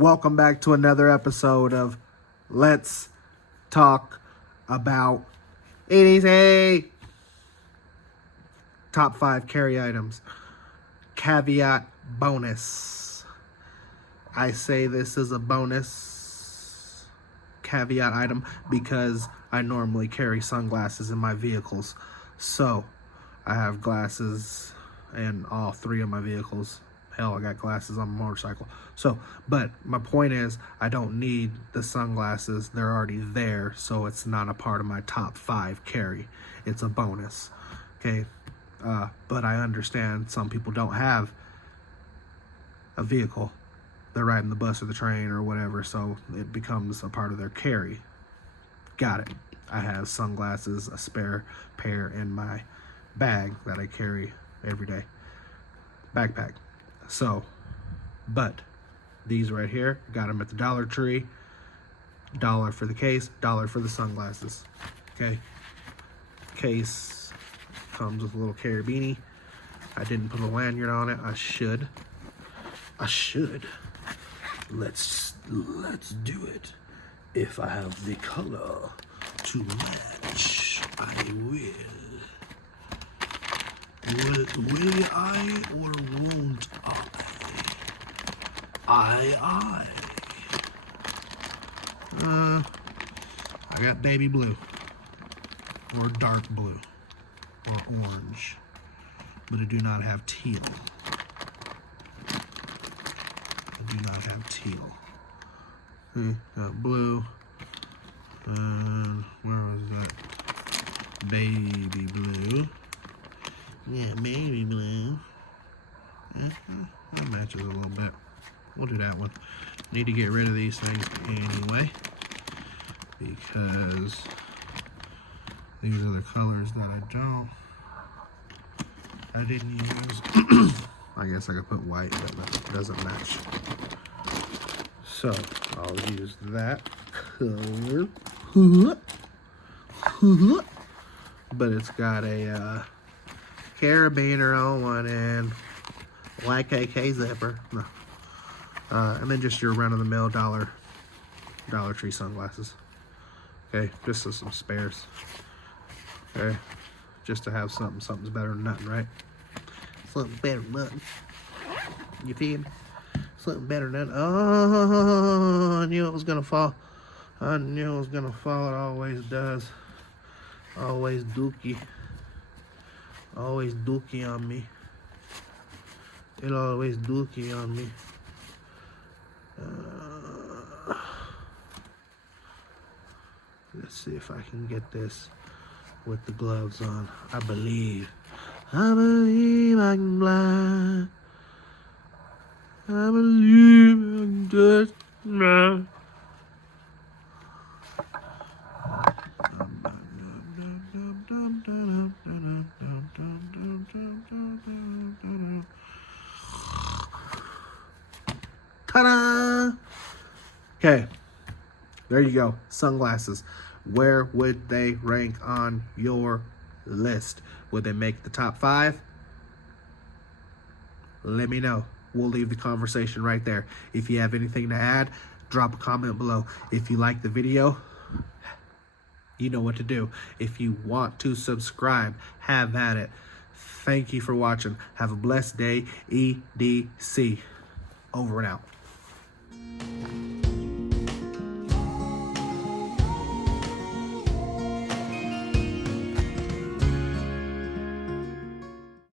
Welcome back to another episode of Let's Talk About EDC. Top 5 carry items. Caveat bonus. I say this is a bonus caveat item because I normally carry sunglasses in my vehicles. So, I have glasses in all 3 of my vehicles. Hell, I got glasses on my motorcycle. So, but my point is, I don't need the sunglasses. They're already there, so it's not a part of my top 5 carry. It's a bonus. Okay? But I understand some people don't have a vehicle. They're riding the bus or the train or whatever, so it becomes a part of their carry. Got it. I have sunglasses, a spare pair in my bag that I carry every day. Backpack. So, but these right here, got them at the Dollar Tree. $1 for the case, $1 for the sunglasses. Okay. Case comes with a little carabiner. I didn't put a lanyard on it. I should. Let's do it. If I have the color to match, I will. Will I or won't I? I got baby blue, or dark blue, or orange, but I do not have teal. Okay, got blue, and where was that? Baby blue. Yeah, baby blue. That matches a little bit. We'll do that one. Need to get rid of these things anyway, because these are the colors that I didn't use. I guess I could put white, but that doesn't match. So I'll use that color. But it's got a carabiner on one end, YKK zipper. No. And then just your run-of-the-mill Dollar Tree sunglasses. Okay, just as some spares. Okay, just to have something. Something's better than nothing, right? Something better than nothing. You feel me? Something better than nothing. Oh, I knew it was gonna fall. It always does. Always dookie. Always dookie on me. It always dookie on me. Let's see if I can get this with the gloves on. I believe I can fly. I believe I can touch now. Ta-da! Okay, there you go. Sunglasses. Where would they rank on your list? Would they make the top 5? Let me know. We'll leave the conversation right there. If you have anything to add, drop a comment below. If you like the video, you know what to do. If you want to subscribe, have at it. Thank you for watching. Have a blessed day. EDC. Over and out.